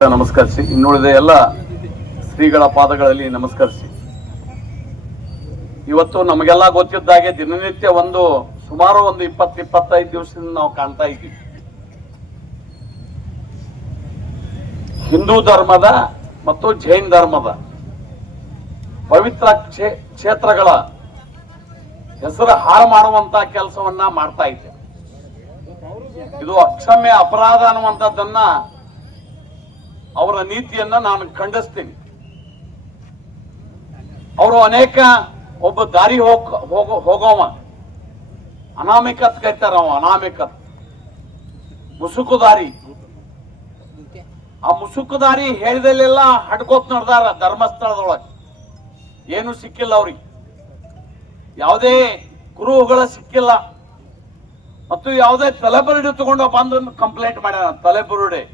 ನಮಸ್ಕರಿಸಿ, ಇನ್ನುಳಿದ ಎಲ್ಲ ಶ್ರೀಗಳ ಪಾದಗಳಲ್ಲಿ ನಮಸ್ಕರಿಸಿ. ಇವತ್ತು ನಮಗೆಲ್ಲ ಗೊತ್ತಿದ್ದಾಗೆ ದಿನನಿತ್ಯ ಸುಮಾರು 20-25 ದಿವಸದಿಂದ ನಾವು ಕಾಣ್ತಾ ಇದ್ದೀವಿ. ಹಿಂದೂ ಧರ್ಮದ ಮತ್ತು ಜೈನ್ ಧರ್ಮದ ಪವಿತ್ರ ಕ್ಷೇತ್ರಗಳ ಹೆಸರು ಹಾಳು ಮಾಡುವಂತ ಕೆಲಸವನ್ನ ಮಾಡ್ತಾ ಇದ್ದೆ. ಇದು ಅಕ್ಷಮ್ಯ ಅಪರಾಧ ಅನ್ನುವಂಥದ್ದನ್ನ ಅವರ ನೀತಿಯನ್ನ ನಾನು ಖಂಡಿಸ್ತೀನಿ. ಅವರು ಒಬ್ಬ ದಾರಿ ಹೋಗೋವ ಅನಾಮಿಕತ್ ಕೈತಾರ, ಅನಾಮಿಕತ್ ಮುಸುಕುದಾರಿ. ಆ ಮುಸುಕುದಾರಿ ಹೇಳಿದಲ್ಲೆಲ್ಲ ಹಡ್ಕೋತ್ ನಡೆದಾರ. ಧರ್ಮಸ್ಥಳದೊಳಗೆ ಏನು ಸಿಕ್ಕಿಲ್ಲ ಅವ್ರಿಗೆ, ಯಾವುದೇ ಗುರುಗಳ ಸಿಕ್ಕಿಲ್ಲ, ಮತ್ತು ಯಾವುದೇ ತಲೆಬುರುಡೆ ತಗೊಂಡು ಬಂದು ಕಂಪ್ಲೇಂಟ್ ಮಾಡ್ಯಾರ. ತಲೆಬುರುಡೆ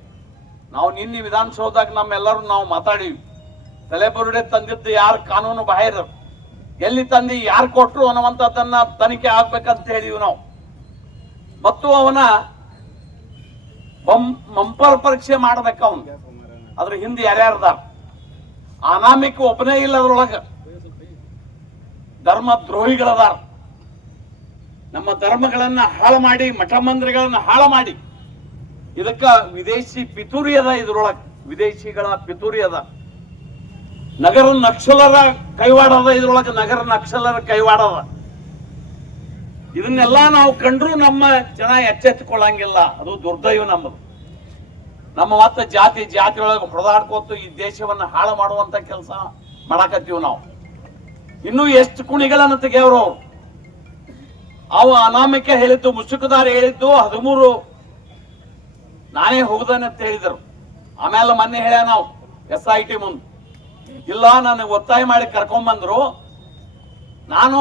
ನಾವು ನಿನ್ನೆ ವಿಧಾನಸೌಧದಾಗ ನಮ್ಮೆಲ್ಲರೂ ನಾವು ಮಾತಾಡಿವಿ. ತಲೆಬುರುಡೆ ತಂದಿದ್ದು ಯಾರು ಕಾನೂನು ಬಾಹಿರ, ಎಲ್ಲಿ ತಂದು ಯಾರು ಕೊಟ್ರು ಅನ್ನುವಂಥದ್ದನ್ನ ತನಿಖೆ ಆಗ್ಬೇಕಂತ ಹೇಳಿವಿ ನಾವು. ಮತ್ತು ಅವನ ಮಂಪರ್ ಪರೀಕ್ಷೆ ಮಾಡ್ಬೇಕ. ಅವನು ಅದ್ರ ಹಿಂದೆ ಯಾರ್ಯಾರ್ದಾರ, ಅನಾಮಿಕ ಒಬ್ಬನೇ ಇಲ್ಲ ಅದ್ರೊಳಗ. ಧರ್ಮ ದ್ರೋಹಿಗಳದಾರ. ನಮ್ಮ ಧರ್ಮಗಳನ್ನ ಹಾಳು ಮಾಡಿ, ಮಠ ಮಂದಿರಗಳನ್ನ ಹಾಳು ಮಾಡಿ, ಇದಕ್ಕ ವಿದೇಶಿ ಪಿತೂರಿ ಅದ. ಇದ್ರೊಳಗ ವಿದೇಶಿಗಳ ಪಿತೂರಿ ಅದ. ನಗರ ನಕ್ಸಲರ ಕೈವಾಡದ. ಇದ್ರೊಳಗೆ ನಗರ ನಕ್ಸಲರ ಕೈವಾಡದ. ಇದನ್ನೆಲ್ಲ ನಾವು ಕಂಡ್ರು ನಮ್ಮ ಜನ ಎಚ್ಚೆತ್ತುಕೊಳ್ಳಂಗಿಲ್ಲ. ಅದು ದುರ್ದೈವ ನಮ್ಮದು. ನಮ್ಮ ಮತ್ತ ಜಾತಿ ಒಳಗೆ ಹೊಡೆದಾಡ್ಕೋತು ಈ ದೇಶವನ್ನ ಹಾಳು ಮಾಡುವಂತ ಕೆಲಸ ಮಾಡಾಕತ್ತೀವಿ ನಾವು. ಇನ್ನೂ ಎಷ್ಟು ಕುಣಿಗಳನ್ನ ತೆಗೆಯವರು. ಅವ ಅನಾಮಿಕ ಹೇಳಿದ್ದು, ಮುಸುಕುದಾರಿ ಹೇಳಿದ್ದು 13 ನಾನೇ ಹೋಗದಾನೆ ಅಂತ ಹೇಳಿದರು. ಆಮೇಲೆ ಮೊನ್ನೆ ಹೇಳ್ಯ ನಾವು SIT ಮುಂದೆ, ಇಲ್ಲ ನನಗೆ ಒತ್ತಾಯ ಮಾಡಿ ಕರ್ಕೊಂಡ್ಬಂದ್ರು. ನಾನು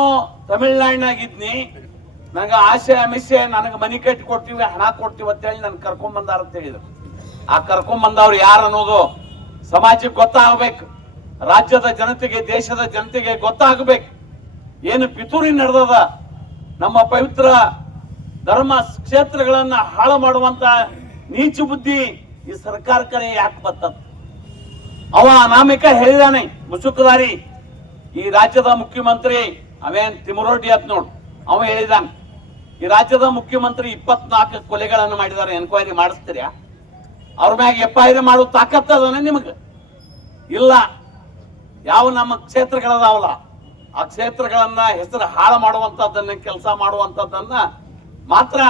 ತಮಿಳ್ನಾಡಿನಾಗಿದ್ನಿ, ನನಗೆ ಆಸೆ ಅಮಿಷೆ, ನನಗೆ ಮನಿ ಕಟ್ಟಿ ಕೊಡ್ತೀವಿ, ಹಣ ಕೊಡ್ತೀವಿ ಅಂತ ಹೇಳಿ ನನ್ ಕರ್ಕೊಂಡ್ಬಂದಾರ ಅಂತ ಹೇಳಿದ್ರು. ಆ ಕರ್ಕೊಂಡ್ಬಂದವ್ರು ಯಾರು ಅನ್ನೋದು ಸಮಾಜಕ್ಕೆ ಗೊತ್ತಾಗಬೇಕು. ರಾಜ್ಯದ ಜನತೆಗೆ, ದೇಶದ ಜನತೆಗೆ ಗೊತ್ತಾಗಬೇಕು ಏನು ಪಿತೂರಿ ನಡೆದದ. ನಮ್ಮ ಪವಿತ್ರ ಧರ್ಮ ಕ್ಷೇತ್ರಗಳನ್ನ ಹಾಳು ಮಾಡುವಂತ ನೀಚ ಬುದ್ಧಿ ಈ ಸರ್ಕಾರ ಕಡೆ ಯಾಕೆ ಬರ್ತದ? ಅವ ಅನಾಮಿಕ ಹೇಳಿದಾನೆ, ಮುಸುಕುದಾರಿ. ಈ ರಾಜ್ಯದ ಮುಖ್ಯಮಂತ್ರಿ ಅವೇನ್ ತಿಮರೋಡಿ ಅಂತ ನೋಡು, ಅವ ಹೇಳಿದಾನೆ ಈ ರಾಜ್ಯದ ಮುಖ್ಯಮಂತ್ರಿ 24 ಕೊಲೆಗಳನ್ನು ಮಾಡಿದ್ದಾರೆ, ಎನ್ಕ್ವೈರಿ ಮಾಡಿಸ್ತೀರ್ಯಾ? ಅವ್ರ ಮ್ಯಾಗ FIR ಮಾಡೋ ತಾಕತ್ತದನೆ ನಿಮಗೆ ಇಲ್ಲ. ಯಾವ ನಮ್ಮ ಕ್ಷೇತ್ರಗಳದಾವಲ್ಲ, ಆ ಕ್ಷೇತ್ರಗಳನ್ನ ಹೆಸರು ಹಾಳು ಮಾಡುವಂತದ್ದನ್ನ, ಕೆಲಸ ಮಾಡುವಂತದ್ದನ್ನ ಮಾತ್ರ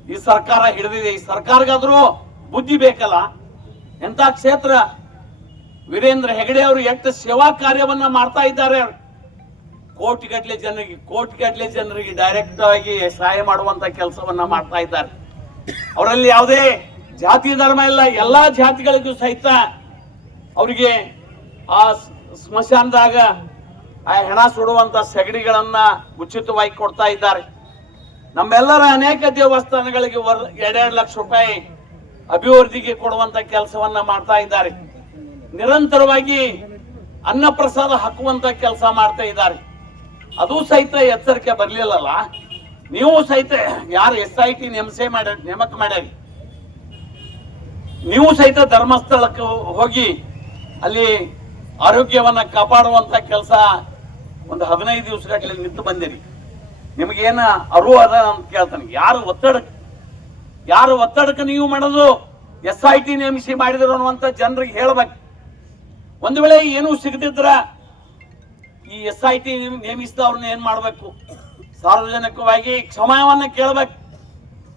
ಈ ಸರ್ಕಾರ ಹಿಡಿದಿದೆ. ಈ ಸರ್ಕಾರಗಾದ್ರೂ ಬುದ್ಧಿ ಬೇಕಲ್ಲ. ಎಂತ ಕ್ಷೇತ್ರ ವೀರೇಂದ್ರ ಹೆಗಡೆ ಅವರು ಎಷ್ಟು ಸೇವಾ ಕಾರ್ಯವನ್ನ ಮಾಡ್ತಾ ಇದ್ದಾರೆ. ಕೋಟಿಗಟ್ಟಲೆ ಜನರಿಗೆ ಡೈರೆಕ್ಟ್ ಆಗಿ ಸಹಾಯ ಮಾಡುವಂತ ಕೆಲಸವನ್ನ ಮಾಡ್ತಾ ಇದ್ದಾರೆ. ಅವರಲ್ಲಿ ಯಾವುದೇ ಜಾತಿ ಧರ್ಮ ಇಲ್ಲ. ಎಲ್ಲಾ ಜಾತಿಗಳಿಗೂ ಸಹಿತ ಅವರಿಗೆ ಆ ಸ್ಮಶಾನದಾಗ ಆ ಹೆಣ ಸುಡುವಂತ ಸಗಣಿಗಳನ್ನ ಉಚಿತವಾಗಿ ಕೊಡ್ತಾ ಇದ್ದಾರೆ. ನಮ್ಮೆಲ್ಲರ ಅನೇಕ ದೇವಸ್ಥಾನಗಳಿಗೆ 2 ಲಕ್ಷ ರೂಪಾಯಿ ಅಭಿವೃದ್ಧಿಗೆ ಕೊಡುವಂತ ಕೆಲಸವನ್ನ ಮಾಡ್ತಾ ಇದ್ದಾರೆ. ನಿರಂತರವಾಗಿ ಅನ್ನ ಪ್ರಸಾದ ಹಾಕುವಂತ ಕೆಲಸ ಮಾಡ್ತಾ ಇದ್ದಾರೆ. ಅದು ಸಹಿತ ಎಚ್ಚರಿಕೆ ಬರ್ಲಿಲ್ಲಲ್ಲ. ನೀವು ಸಹಿತ ಯಾರು SIT ನೇಮಕ ಮಾಡ್ಯಾರಿ, ನೀವು ಸಹಿತ ಧರ್ಮಸ್ಥಳಕ್ಕೆ ಹೋಗಿ ಅಲ್ಲಿ ಆರೋಗ್ಯವನ್ನ ಕಾಪಾಡುವಂತ ಕೆಲಸ 15 ದಿವಸಗಟ್ಟಲೆ ನಿಂತು ಬಂದಿರಿ. ನಿಮಗೇನ ಅರಿವು ಅದ ಅಂತ ಕೇಳ್ತಾನೆ. ಯಾರು ಒತ್ತಡಕ್ಕೆ ನೀವು ಮಾಡೋದು SIT ನೇಮಿಸಿ ಮಾಡಿದ್ರು ಅನ್ನುವಂತ ಜನರಿಗೆ ಹೇಳ್ಬೇಕು. ಒಂದು ವೇಳೆ ಏನೂ ಸಿಗದಿದ್ರ ಈ SIT ನೇಮಿಸಿದವ್ರನ್ನ ಏನ್ ಮಾಡ್ಬೇಕು? ಸಾರ್ವಜನಿಕವಾಗಿ ಕ್ಷಮಾವನ್ನ ಕೇಳ್ಬೇಕು.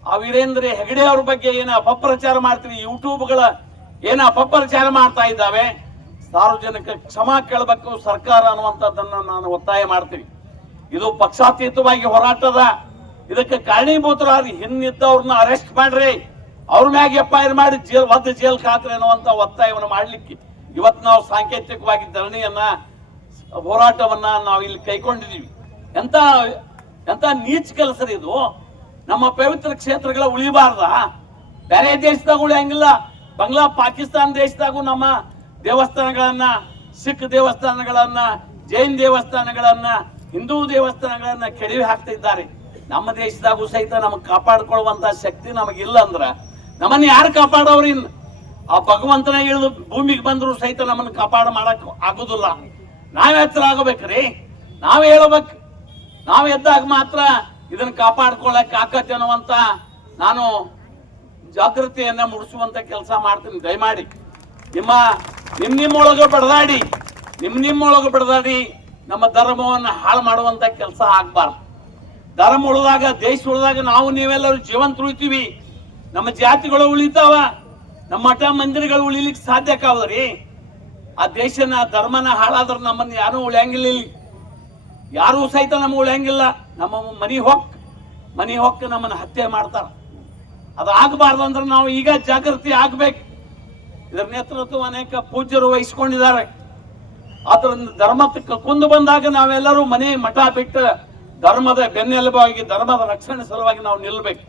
ಆ ವೀರೇಂದ್ರ ಹೆಗಡೆ ಅವ್ರ ಬಗ್ಗೆ ಏನ ಅಪಪ್ರಚಾರ ಮಾಡ್ತೀವಿ, ಯೂಟ್ಯೂಬ್ಗಳ ಏನ ಅಪಪ್ರಚಾರ ಮಾಡ್ತಾ ಇದ್ದಾವೆ, ಸಾರ್ವಜನಿಕ ಕ್ಷಮಾ ಕೇಳಬೇಕು ಸರ್ಕಾರ ಅನ್ನುವಂಥದ್ದನ್ನ ನಾನು ಒತ್ತಾಯ ಮಾಡ್ತೀನಿ. ಇದು ಪಕ್ಷಾತೀತವಾಗಿ ಹೋರಾಟದ. ಇದಕ್ಕೆ ಕಾರಣೀಭೂತರಾದ ಹಿಂದಿದ್ದವ್ರನ್ನ ಅರೆಸ್ಟ್ ಮಾಡ್ರಿ, ಅವ್ರ ಮ್ಯಾಗ FIR ಮಾಡಿ ಜೇಲ್ ಹಾಕ್ರಿ ಅನ್ನುವಂತ ಒತ್ತಾಯವನ್ನು ಮಾಡ್ಲಿಕ್ಕೆ ಇವತ್ತು ನಾವು ಸಾಂಕೇತಿಕವಾಗಿ ಧರಣಿಯನ್ನ, ಹೋರಾಟವನ್ನ ನಾವು ಇಲ್ಲಿ ಕೈಕೊಂಡಿದೀವಿ. ಎಂತ ನೀಚ ಕೆಲಸ ಇದು. ನಮ್ಮ ಪವಿತ್ರ ಕ್ಷೇತ್ರಗಳ ಉಳಿಬಾರ್ದ? ಬೇರೆ ದೇಶದಾಗ ಉಳಿಯಂಗಿಲ್ಲ. ಬಾಂಗ್ಲಾ ಪಾಕಿಸ್ತಾನ ದೇಶದಾಗೂ ನಮ್ಮ ದೇವಸ್ಥಾನಗಳನ್ನ, ಸಿಖ್ ದೇವಸ್ಥಾನಗಳನ್ನ, ಜೈನ್ ದೇವಸ್ಥಾನಗಳನ್ನ, ಹಿಂದೂ ದೇವಸ್ಥಾನಗಳನ್ನ ಕೆಡವಿ ಹಾಕ್ತಾ ಇದ್ದಾರೆ. ನಮ್ಮ ದೇಶದಾಗೂ ಸಹಿತ ನಮಗೆ ಕಾಪಾಡಿಕೊಳ್ಳುವಂತ ಶಕ್ತಿ ನಮಗಿಲ್ಲ ಅಂದ್ರ ನಮ್ಮನ್ನ ಯಾರು ಕಾಪಾಡೋರಿ? ಆ ಭಗವಂತನ ಇಳಿದು ಭೂಮಿಗೆ ಬಂದ್ರು ಸಹಿತ ನಮ್ಮನ್ನು ಕಾಪಾಡ ಮಾಡಕ್ ಆಗುದಿಲ್ಲ. ನಾವ್ ಎಚ್ಚರ ಆಗಬೇಕ್ರಿ, ನಾವ್ ಹೇಳ್ಬೇಕು. ನಾವ್ ಎದ್ದಾಗ ಮಾತ್ರ ಇದನ್ನ ಕಾಪಾಡ್ಕೊಳಕ್ ಆಕತ್ತೆ ಅನ್ನುವಂತ ನಾನು ಜಾಗೃತಿಯನ್ನ ಮೂಡಿಸುವಂತ ಕೆಲಸ ಮಾಡ್ತೀನಿ. ದಯಮಾಡಿ ನಿಮ್ಮೊಳಗೆ ಬಡದಾಡಿ ನಿಮ್ಮೊಳಗೆ ಬಡದಾಡಿ ನಮ್ಮ ಧರ್ಮವನ್ನು ಹಾಳು ಮಾಡುವಂತ ಕೆಲಸ ಆಗ್ಬಾರ್ದು. ಧರ್ಮ ಉಳಿದಾಗ, ದೇಶ ಉಳಿದಾಗ ನಾವು ನೀವೆಲ್ಲರೂ ಜೀವಂತ ಉಳಿತೀವಿ, ನಮ್ಮ ಜಾತಿಗಳು ಉಳಿತಾವ, ನಮ್ಮ ಮಠ ಮಂದಿರಗಳು ಉಳಿಲಿಕ್ಕೆ ಸಾಧ್ಯಕ್ಕಾವ್ರಿ. ಆ ದೇಶನ ಧರ್ಮನ ಹಾಳಾದ್ರೆ ನಮ್ಮನ್ನ ಯಾರು ಉಳಿಯಂಗಿಲ್ಲ, ಯಾರೂ ಸಹಿತ ನಮ್ಮ ಉಳಿಯಂಗಿಲ್ಲ. ನಮ್ಮ ಮನಿ ಹೊಕ್ಕ ನಮ್ಮನ್ನ ಹತ್ಯೆ ಮಾಡ್ತಾರ. ಅದು ಆಗಬಾರ್ದು ಅಂದ್ರೆ ನಾವು ಈಗ ಜಾಗೃತಿ ಆಗ್ಬೇಕು. ಇದರ ನೇತೃತ್ವ ಅನೇಕ ಪೂಜ್ಯರು ವಹಿಸ್ಕೊಂಡಿದ್ದಾರೆ. ಅದರಿಂದ ಧರ್ಮಕ್ಕೆ ಕುಂದು ಬಂದಾಗ ನಾವೆಲ್ಲರೂ ಮನೆ ಮಠ ಬಿಟ್ಟು ಧರ್ಮದ ಬೆನ್ನೆಲುಬಾಗಿ, ಧರ್ಮದ ರಕ್ಷಣೆ ಸಲುವಾಗಿ ನಾವು ನಿಲ್ಲಬೇಕು.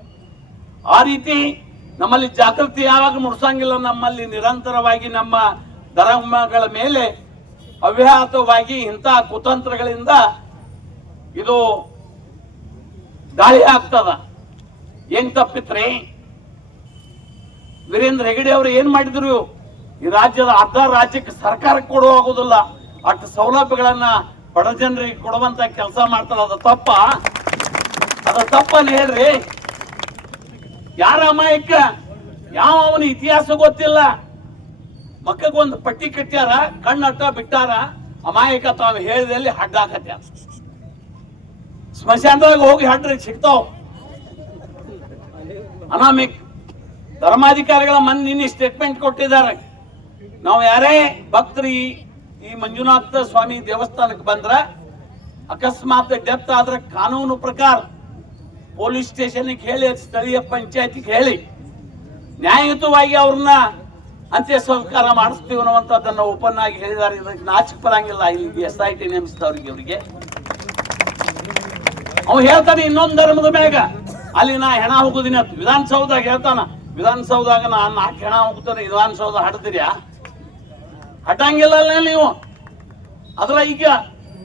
ಆ ರೀತಿ ನಮ್ಮಲ್ಲಿ ಜಾಗೃತಿ ಯಾವಾಗ ಮೂಡಿಸಂಗಿಲ್ಲ, ನಮ್ಮಲ್ಲಿ ನಿರಂತರವಾಗಿ ನಮ್ಮ ಧರ್ಮಗಳ ಮೇಲೆ ಅವ್ಯಾಹತವಾಗಿ ಇಂಥ ಕುತಂತ್ರಗಳಿಂದ ಇದು ದಾಳಿ ಆಗ್ತದ. ಏನ್ ತಪ್ಪಿತ್ರಿ? ವೀರೇಂದ್ರ ಹೆಗಡೆ ಅವರು ಏನ್ ಮಾಡಿದ್ರು? ಈ ರಾಜ್ಯದ ಅರ್ಧ ರಾಜ್ಯಕ್ಕೆ ಸರ್ಕಾರಕ್ಕೆ ಕೊಡುವಾಗುದಿಲ್ಲ, ಅಷ್ಟು ಸೌಲಭ್ಯಗಳನ್ನ ಬಡ ಜನರಿಗೆ ಕೊಡುವಂತ ಕೆಲಸ ಮಾಡ್ತಾರ. ಅದು ತಪ್ಪಲ್ಲಿ ಹೇಳ್ರಿ. ಯಾರ ಅಮಾಯಕ, ಯಾವ ಅವನ ಇತಿಹಾಸ ಗೊತ್ತಿಲ್ಲ, ಮಕ್ಕಗೊಂದು ಪಟ್ಟಿ ಕಟ್ಟ್ಯಾರ, ಕಣ್ಣಟ್ಟ ಬಿಟ್ಟಾರ, ಅಮಾಯಕ ತಾವು ಹೇಳಿದಲ್ಲಿ ಹಡ್ಡ ಹಾಕತ್ಯಾರ. ಸ್ಮಶಾನದಾಗ ಹೋಗಿ ಹಡ್ರಿ ಸಿಗ್ತಾವ. ಅನಾಮಿಕ್ ಧರ್ಮಾಧಿಕಾರಿಗಳ ನಿನ್ನೆ ಸ್ಟೇಟ್ಮೆಂಟ್ ಕೊಟ್ಟಿದ್ದಾರೆ. ನಾವು ಯಾರೇ ಭಕ್ತರು ಈ ಮಂಜುನಾಥ ಸ್ವಾಮಿ ದೇವಸ್ಥಾನಕ್ಕೆ ಬಂದ್ರ ಅಕಸ್ಮಾತ್ ಡೆತ್ ಆದ್ರೆ ಕಾನೂನು ಪ್ರಕಾರ ಪೊಲೀಸ್ ಸ್ಟೇಷನ್ಗೆ ಹೇಳಿ, ಸ್ಥಳೀಯ ಪಂಚಾಯತಿಗೆ ಹೇಳಿ ನ್ಯಾಯಯುತವಾಗಿ ಅವ್ರನ್ನ ಅಂತ್ಯ ಸಂಸ್ಕಾರ ಮಾಡಿಸ್ತೀವಿ ಅನ್ನುವಂಥದ್ದನ್ನ ಓಪನ್ ಆಗಿ ಹೇಳಿದ್ದಾರೆ. ಇದಕ್ಕೆ ನಾಚಿಕೆ ಬರಂಗಿಲ್ಲ ಇಲ್ಲಿ SIT ನೇಮಿಸಿದವ್ರಿಗೆ. ಅವರಿಗೆ ಅವ್ ಹೇಳ್ತಾನೆ ಇನ್ನೊಂದು ಧರ್ಮದ ಮ್ಯಾಗ ಅಲ್ಲಿ ನಾ ಹೆಣ ಹೋಗುದಿನ ವಿಧಾನಸೌಧದಾಗ ಹೇಳ್ತಾನ. ವಿಧಾನಸೌಧದಾಗ ನಾ 4 ಹೆಣ ಹೋಗ್ತಾನೆ, ವಿಧಾನಸೌಧ ಹಡ್ತೀರ್ಯಾ? ಹಟ್ಟಂಗಿಲ್ಲ ನೀವು. ಅದ್ರ ಈಗ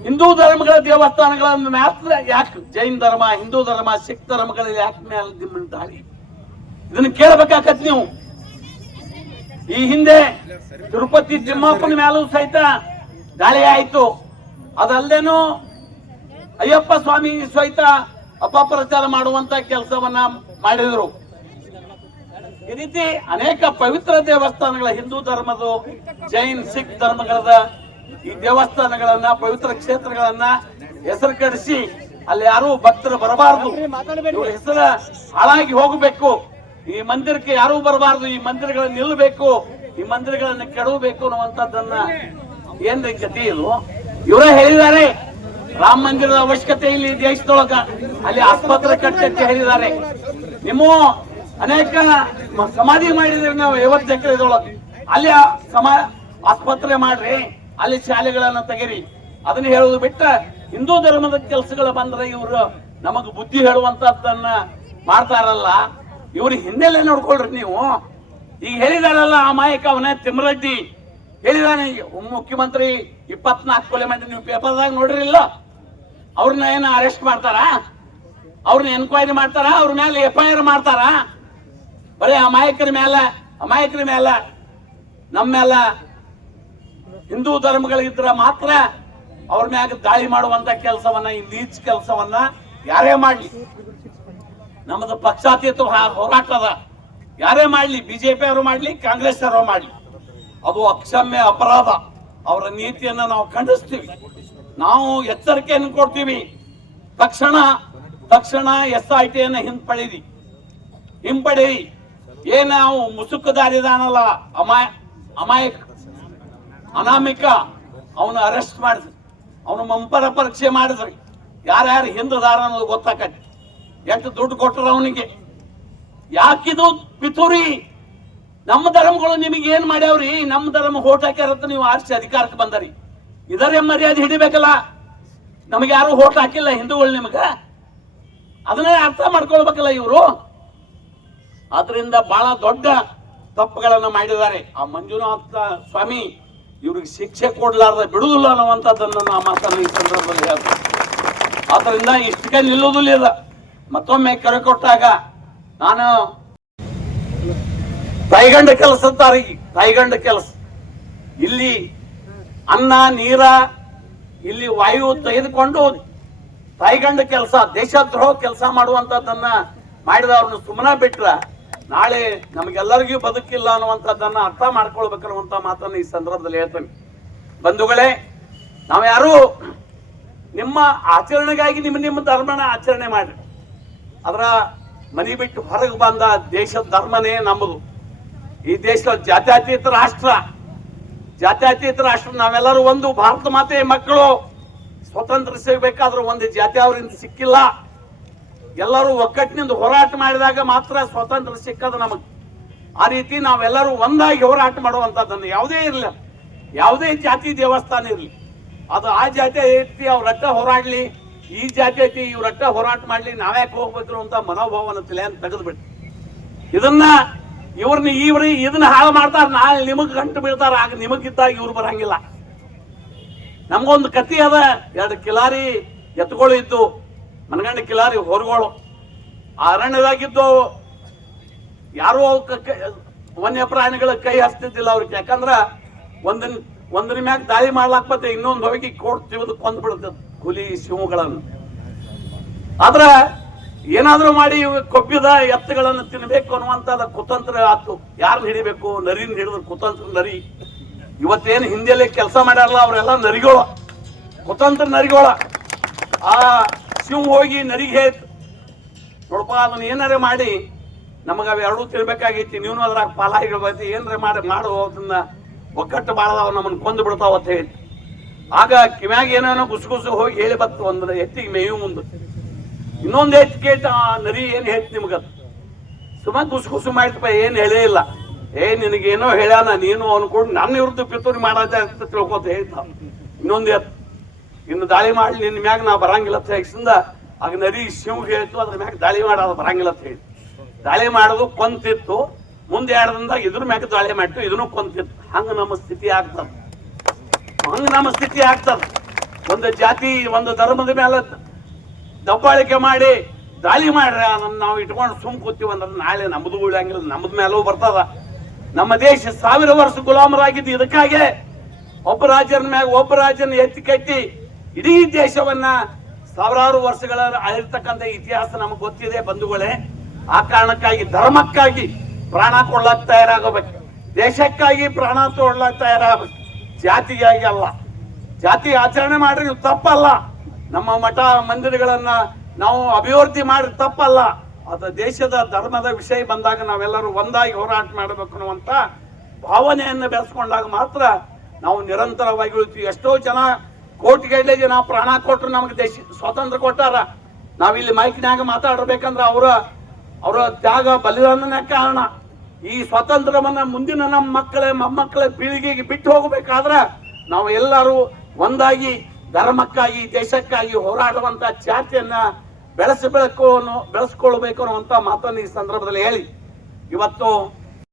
ಹಿಂದೂ ಧರ್ಮಗಳ ದೇವಸ್ಥಾನಗಳನ್ನ ಮಾತ್ರ ಯಾಕೆ ಜೈನ್ ಧರ್ಮ, ಹಿಂದೂ ಧರ್ಮ, ಸಿಖ್ ಧರ್ಮಗಳಲ್ಲಿ ಯಾಕೆ ಮೇಲೆ ದಾಳಿ? ಇದನ್ನ ಕೇಳಬೇಕಾಗತ್ ನೀವು. ಈ ಹಿಂದೆ ತಿರುಪತಿ ತಿಮ್ಮಪ್ಪನ ಮೇಲೂ ಸಹಿತ ದಾಳಿ ಆಯ್ತು. ಅದಲ್ದೇನು ಅಯ್ಯಪ್ಪ ಸ್ವಾಮಿ ಸಹಿತ ಅಪಪ್ರಚಾರ ಮಾಡುವಂತ ಕೆಲಸವನ್ನ ಮಾಡಿದ್ರು. ಈ ರೀತಿ ಅನೇಕ ಪವಿತ್ರ ದೇವಸ್ಥಾನಗಳ, ಹಿಂದೂ ಧರ್ಮದ, ಜೈನ್, ಸಿಖ್ ಧರ್ಮಗಳದ ಈ ದೇವಸ್ಥಾನಗಳನ್ನ, ಪವಿತ್ರ ಕ್ಷೇತ್ರಗಳನ್ನ ಹೆಸರು ಕೆಡಿಸಿ ಅಲ್ಲಿ ಯಾರು ಭಕ್ತರು ಬರಬಾರದು, ಹೆಸರು ಹಾಳಾಗಿ ಹೋಗಬೇಕು, ಈ ಮಂದಿರಕ್ಕೆ ಯಾರು ಬರಬಾರದು, ಈ ಮಂದಿರಗಳನ್ನ ನಿಲ್ಲಬೇಕು, ಈ ಮಂದಿರಗಳನ್ನ ಕೆಡವಬೇಕು ಅನ್ನುವಂಥದ್ದನ್ನ ಏನ್ ಗತಿ ಇದು? ಇವರೇ ಹೇಳಿದ್ದಾರೆ ರಾಮ ಮಂದಿರದ ಅವಶ್ಯಕತೆ ಇಲ್ಲಿ ದೇಶದೊಳಗ, ಅಲ್ಲಿ ಆಸ್ಪತ್ರೆ ಕಟ್ಟಕ್ಕೆ ಹೇಳಿದ್ದಾರೆ. ನಿಮ್ಮ ಅನೇಕ ಸಮಾಧಿ ಮಾಡಿದ್ರೆ ನಾವು 50 ಎಕರೆದೊಳಗೆ ಅಲ್ಲಿ ಆಸ್ಪತ್ರೆ ಮಾಡ್ರಿ, ಅಲ್ಲಿ ಶಾಲೆಗಳನ್ನ ತೆಗಿರಿ. ಅದನ್ನ ಹೇಳುದು ಬಿಟ್ಟ ಹಿಂದೂ ಧರ್ಮದ ಕೆಲಸಗಳು ಬಂದ್ರೆ ಇವರು ನಮಗ್ ಬುದ್ಧಿ ಹೇಳುವಂತದ್ದನ್ನ ಮಾಡ್ತಾರಲ್ಲ. ಇವ್ರ ಹಿನ್ನೆಲೆ ನೋಡ್ಕೊಳ್ರಿ ನೀವು. ಈಗ ಹೇಳಿದಾರಲ್ಲ ಅಮಾಯಕ ಅವನೇ ತಿಮ್ಮರೆಡ್ಡಿ ಹೇಳಿದಾನೆ, ಮುಖ್ಯಮಂತ್ರಿ 24 ಕೊಲೆ ಮಾಡಿ. ನೀವು ಪೇಪರ್ದಾಗ ನೋಡ್ರಿಲ್ಲ? ಅವ್ರನ್ನ ಏನ ಅರೆಸ್ಟ್ ಮಾಡ್ತಾರ? ಅವ್ರನ್ನ ಎನ್ಕ್ವೈರಿ ಮಾಡ್ತಾರ? ಅವ್ರ ಮೇಲೆ FIR ಮಾಡ್ತಾರ? ಬರೀ ಅಮಾಯಕರ ಮೇಲೆ ನಮ್ಮ ಮೇಲೆ ಹಿಂದೂ ಧರ್ಮಗಳಿದ್ರ ಮಾತ್ರ ಅವ್ರ ಮ್ಯಾಗ ದಾಳಿ ಮಾಡುವಂತ ಕೆಲಸವನ್ನ, ಈ ನೀಚ್ ಕೆಲಸವನ್ನ ಯಾರೇ ಮಾಡ್ಲಿ, ನಮ್ಮದು ಪಕ್ಷಾತೀತ ಹೋರಾಟ ಅದ, ಯಾರೇ ಮಾಡ್ಲಿ, BJP ಅವರು ಮಾಡ್ಲಿ, ಕಾಂಗ್ರೆಸ್ ಅವರು ಮಾಡ್ಲಿ, ಅದು ಅಕ್ಷಮ್ಯ ಅಪರಾಧ. ಅವರ ನೀತಿಯನ್ನ ನಾವು ಖಂಡಿಸ್ತೀವಿ, ನಾವು ಎಚ್ಚರಿಕೆಯನ್ನು ಕೊಡ್ತೀವಿ. ತಕ್ಷಣ SIT ಹಿಂಪಡೆಯಿರಿ. ಏನ್ ನಾವು ಮುಸುಕುದಾರಿದಾನಲ್ಲ ಅನಾಮಿಕ, ಅವನು ಅರೆಸ್ಟ್ ಮಾಡಿದ್ರಿ, ಅವನು ಮಂಪರ ಪರೀಕ್ಷೆ ಮಾಡಿದ್ರಿ, ಯಾರ್ಯಾರು ಹಿಂದದಾರ ಅನ್ನೋದು ಗೊತ್ತಾಕತಿ, ಎಷ್ಟು ದುಡ್ಡು ಕೊಟ್ಟರು ಅವನಿಗೆ. ಯಾಕಿದು ಪಿತೂರಿ? ನಮ್ಮ ಧರ್ಮಗಳು ನಿಮಗೆ ಏನ್ ಮಾಡ್ಯಾವ್ರಿ? ನಮ್ಮ ಧರ್ಮ ಹೋಟ್ ಹಾಕ್ಯಾರತ್ತ ನೀವು ಆರಿಸಿ ಅಧಿಕಾರಕ್ಕೆ ಬಂದರಿ. ಇದರೇ ಮರ್ಯಾದೆ ಹಿಡಿಬೇಕಲ್ಲ. ನಮಗೆ ಯಾರು ಹೋಟ್ ಹಾಕಿಲ್ಲ ಹಿಂದೂಗಳು, ನಿಮಗ ಅದನ್ನೇ ಅರ್ಥ ಮಾಡ್ಕೊಳ್ಬೇಕಲ್ಲ ಇವರು. ಆದ್ರಿಂದ ಬಹಳ ದೊಡ್ಡ ತಪ್ಪುಗಳನ್ನ ಮಾಡಿದ್ದಾರೆ. ಆ ಮಂಜುನಾಥ ಸ್ವಾಮಿ ಇವ್ರಿಗೆ ಶಿಕ್ಷೆ ಕೊಡ್ಲಾರ್ದ ಬಿಡುದಿಲ್ಲ ಅನ್ನುವಂಥದ್ದನ್ನು ನಾ ಮಾತನ್ನ ಈ ಸಂದರ್ಭದಲ್ಲಿ ಹೇಳ್ತೀನಿ. ಆದ್ರಿಂದ ಇಷ್ಟಕ್ಕೆ ನಿಲ್ಲುವುದಿಲ್ಲ. ಮತ್ತೊಮ್ಮೆ ಕರೆ ಕೊಟ್ಟಾಗ ನಾನು ಕೈಗಂಡ ಕೆಲಸದಾರಿಗೆ ತಾಯ್ಗಂಡ ಕೆಲಸ. ಇಲ್ಲಿ ಅನ್ನ ನೀರ ಇಲ್ಲಿ ವಾಯು ತೆಗೆದುಕೊಂಡು ತಾಯ್ಗಂಡ ಕೆಲಸ, ದೇಶದ್ರೋಹ ಕೆಲಸ ಮಾಡುವಂತದ್ದನ್ನ ಮಾಡಿದವ್ರನ್ನ ಸುಮ್ಮನೆ ಬಿಟ್ರ ನಾಳೆ ನಮಗೆಲ್ಲರಿಗೂ ಬದುಕಿಲ್ಲ ಅನ್ನುವಂಥದ್ದನ್ನ ಅರ್ಥ ಮಾಡ್ಕೊಳ್ಬೇಕನ್ನುವಂತ ಮಾತನ್ನು ಈ ಸಂದರ್ಭದಲ್ಲಿ ಹೇಳ್ತೇನೆ. ಬಂಧುಗಳೇ, ನಾವ್ಯಾರು ನಿಮ್ಮ ಆಚರಣೆಗಾಗಿ ನಿಮ್ಮ ಧರ್ಮನ ಆಚರಣೆ ಮಾಡ್ರಿ. ಅದರ ಮನಿ ಬಿಟ್ಟು ಹೊರಗೆ ಬಂದ ದೇಶದ ಧರ್ಮನೇ ನಮ್ಮದು. ಈ ದೇಶ ಜಾತ್ಯತೀತ ರಾಷ್ಟ್ರ, ಜಾತ್ಯತೀತ ರಾಷ್ಟ್ರ. ನಾವೆಲ್ಲರೂ ಒಂದು ಭಾರತ ಮಾತೆಯ ಮಕ್ಕಳು. ಸ್ವತಂತ್ರ ಸಿಗಬೇಕಾದ್ರೂ ಒಂದು ಜಾತಿ ಅವರಿಂದ ಸಿಕ್ಕಿಲ್ಲ. ಎಲ್ಲರೂ ಒಗ್ಗಟ್ಟಿನಿಂದ ಹೋರಾಟ ಮಾಡಿದಾಗ ಮಾತ್ರ ಸ್ವಾತಂತ್ರ್ಯ ಸಿಕ್ಕದ ನಮಗೆ. ಆ ರೀತಿ ನಾವೆಲ್ಲರೂ ಒಂದಾಗಿ ಹೋರಾಟ ಮಾಡುವಂಥದ್ದನ್ನು ಯಾವುದೇ ಇರಲಿ, ಯಾವುದೇ ಜಾತಿ ದೇವಸ್ಥಾನ ಇರಲಿ, ಅದು ಆ ಜಾತಿ ಐತಿ ಅವ್ರಟ್ಟ ಹೋರಾಡ್ಲಿ, ಈ ಜಾತಿ ಐತಿ ಇವ್ರಟ್ಟ ಹೋರಾಟ ಮಾಡ್ಲಿ, ನಾವ್ಯಾಕೆ ಹೋಗ್ಬೇಕು ಅಂತ ಮನೋಭಾವನ ತಲೆಯನ್ನು ತೆಗೆದ್ಬಿಟ್ಟು ಇದನ್ನ ಇದನ್ನ ಹಾಳು ಮಾಡ್ತಾರ. ನಾಳೆ ನಿಮಗ್ ಗಂಟು ಬೀಳ್ತಾರ. ಆಗ ನಿಮಗಿದ್ದಾಗ ಇವ್ರು ಬರಂಗಿಲ್ಲ. ನಮ್ಗೊಂದು ಕತಿ ಅದ. 2 ಕಿಲಾರಿ ಎತ್ತುಗಳು ಇದ್ದು, ಮನಗಂಡ ಕಿಲಾರಿ ಹೊರಗಳು ಅರಣ್ಯದಾಗಿದ್ದು. ಯಾರೋ ವನ್ಯ ಪ್ರಾಣಿಗಳ ಕೈ ಹಚ್ತಿದ್ದಿಲ್ಲ ಅವ್ರಿಗೆ. ಯಾಕಂದ್ರ ಒಂದ್ರ ಮ್ಯಾಗ ದಾಳಿ ಮಾಡ್ಲಾಕ್ ಬತ್ತೆ, ಇನ್ನೊಂದು ಹೋಗಿ ಕೋಟ್ ತಿವಿದು ಕೊಂದ್ ಬಿಡ್ತದ ಹುಲಿ ಸಿಂಹಗಳನ್ನು. ಆದ್ರ ಏನಾದ್ರೂ ಮಾಡಿ ಕೊಬ್ಬಿದ ಎತ್ತುಗಳನ್ನು ತಿನ್ಬೇಕು ಅನ್ನುವಂಥದ್ದು ಕುತಂತ್ರ ಆತು. ಯಾರನ್ನ ಹಿಡಿಬೇಕು? ನರಿನ ಹಿಡಿದ್ರು ಕುತಂತ್ರ ನರಿ. ಇವತ್ತೇನು ಹಿಂದಿಯಲ್ಲಿ ಕೆಲಸ ಮಾಡ್ಯಾರಲ್ಲ ಅವರೆಲ್ಲ ನರಿಗಳು, ಕುತಂತ್ರ ನರಿಗಳ. ಆ ಸಿಂಹ ಹೋಗಿ ನರಿಗೆ ಹೇಳ್ತು, ನೋಡಪ್ಪ ಅದನ್ನ ಏನಾರೇ ಮಾಡಿ ನಮಗ ಅವೆರಡೂ ತಿನ್ಬೇಕಾಗೈತಿ, ನೀವು ಅದ್ರಾಗ ಪಾಲಾಗಿರ್ಬೇಕು, ಏನಾರ ಮಾಡು ಅದನ್ನ ಒಗ್ಗಟ್ಟು ಬಾಳದವ, ನಮ್ಮನ್ನ ಕೊಂದು ಬಿಡ್ತಾವ ಅಂತ ಹೇಳಿ. ಆಗ ಕಿವ್ಯಾಗ ಏನೇನೋ ಗುಸುಗುಸು ಹೋಗಿ ಹೇಳಿ ಬತ್ತು ಒಂದು ಎತ್ತಿಗೆ ಮೇಯು ಮುಂದೆ. ಇನ್ನೊಂದು ಎತ್ತು ಕೇಳ್ತ, ನರಿ ಏನ್ ಹೇಳ್ತಿ ನಿಮ್ಗ? ಸುಮ್ಮ ಗುಸುಗುಸು ಮಾಡ್ತಪ್ಪ, ಏನ್ ಹೇಳೇ ಇಲ್ಲ. ನಿನಗೇನೋ ಹೇಳ್ಯಾನ, ನೀನು ಅನ್ಕೊಂಡು ನನ್ನ ವಿರುದ್ಧ ಪಿತೂರಿ ಮಾಡತ್ತ ಅಂತ ತಿಳ್ಕೊತ ಹೇಳ್ತಾವ. ಇನ್ನೊಂದು ಎತ್ತು ಇನ್ನು ದಾಳಿ ಮಾಡ್ಲಿ ನಿನ್ನ ಮ್ಯಾಗ ನಾ ಬರಂಗಿಲ್ಲ ಅಂತ ಹೇಳಿಸಿಂದ ಆಗ ನರಿ ಸಿಂಹ ಹೇಳ್ತು, ಅದ್ರ ಮ್ಯಾಗ ದಾಳಿ ಮಾಡೋದು ಬರಂಗಿಲ್ಲ ಅಂತ ಹೇಳಿ ದಾಳಿ ಮಾಡೋದು ಕೊಂತಿತ್ತು. ಮುಂದೆ 2 ದಿನದಾಗ ಇದ್ರ ಮ್ಯಾಗ ದಾಳಿ ಮಾಡ್ತು, ಇದನ್ನು ಕೊಂತಿತ್ತು. ಹಂಗ ನಮ್ಮ ಸ್ಥಿತಿ ಆಗ್ತದ, ಒಂದು ಜಾತಿ ಒಂದು ಧರ್ಮದ ಮೇಲೆ ದಬ್ಬಾಳಿಕೆ ಮಾಡಿ ದಾಳಿ ಮಾಡ್ರ ನಾವು ಇಟ್ಕೊಂಡು ಸುಮ್ ಕೂತೀವಿ ಅಂದ್ರೆ ನಾಳೆ ನಮ್ದು ಉಳಿಯಂಗಿಲ್ಲ, ನಮ್ದ ಮೇಲೂ ಬರ್ತದ. ನಮ್ಮ ದೇಶ 1000 ವರ್ಷ ಗುಲಾಮರಾಗಿದ್ದು ಇದಕ್ಕಾಗೆ. ಒಬ್ಬ ರಾಜ್ಯನ ಮ್ಯಾಗ ಒಬ್ಬ ರಾಜ್ಯನ ಎತ್ತಿ ಕಟ್ಟಿ ಇಡೀ ದೇಶವನ್ನ 1000 ವರ್ಷಗಳ ಆಗಿರ್ತಕ್ಕಂಥ ಇತಿಹಾಸ ನಮಗೆ ಗೊತ್ತಿದೆ ಬಂಧುಗಳೇ. ಆ ಕಾರಣಕ್ಕಾಗಿ ಧರ್ಮಕ್ಕಾಗಿ ಪ್ರಾಣ ಕೊಡ್ಲಕ್ ತಯಾರಾಗಬೇಕು, ದೇಶಕ್ಕಾಗಿ ಪ್ರಾಣ ತೊಡ್ಲಕ್ ತಯಾರಾಗಬೇಕು, ಜಾತಿಗಾಗಿ ಅಲ್ಲ. ಜಾತಿ ಆಚರಣೆ ಮಾಡ್ರಿ ತಪ್ಪಲ್ಲ, ನಮ್ಮ ಮಠ ಮಂದಿರಗಳನ್ನ ನಾವು ಅಭಿವೃದ್ಧಿ ಮಾಡ್ರಿ ತಪ್ಪಲ್ಲ. ಅದು ದೇಶದ ಧರ್ಮದ ವಿಷಯ ಬಂದಾಗ ನಾವೆಲ್ಲರೂ ಒಂದಾಗಿ ಹೋರಾಟ ಮಾಡಬೇಕು ಅನ್ನುವಂತ ಭಾವನೆಯನ್ನು ಬೆಳೆಸ್ಕೊಂಡಾಗ ಮಾತ್ರ ನಾವು ನಿರಂತರವಾಗಿ ಉಳಿತೀವಿ. ಎಷ್ಟೋ ಜನ ಕೋಟಿಗಟ್ಟಲೆ ಜನ ಪ್ರಾಣ ಕೊಟ್ಟರು ನಮಗೆ ದೇಶ ಸ್ವಾತಂತ್ರ್ಯ ಕೊಟ್ಟಾರ. ನಾವಿಲ್ಲಿ ಮೈಕ್ನ್ಯಾಗ ಮಾತಾಡಬೇಕಂದ್ರೆ ಅವರ ತ್ಯಾಗ ಬಲಿದಾನನೇ ಕಾರಣ. ಈ ಸ್ವಾತಂತ್ರ್ಯವನ್ನ ಮುಂದಿನ ನಮ್ಮ ಮೊಮ್ಮಕ್ಕಳ ಪೀಳಿಗೆಗೆ ಬಿಟ್ಟು ಹೋಗಬೇಕಾದ್ರೆ ನಾವು ಎಲ್ಲರೂ ಒಂದಾಗಿ ಧರ್ಮಕ್ಕಾಗಿ ದೇಶಕ್ಕಾಗಿ ಹೋರಾಡುವಂತ ಜಾತಿಯನ್ನ ಬೆಳೆಸ್ಕೊಳ್ಬೇಕು ಅನ್ನುವಂತ ಮಾತನ್ನು ಈ ಸಂದರ್ಭದಲ್ಲಿ ಹೇಳಿ ಇವತ್ತು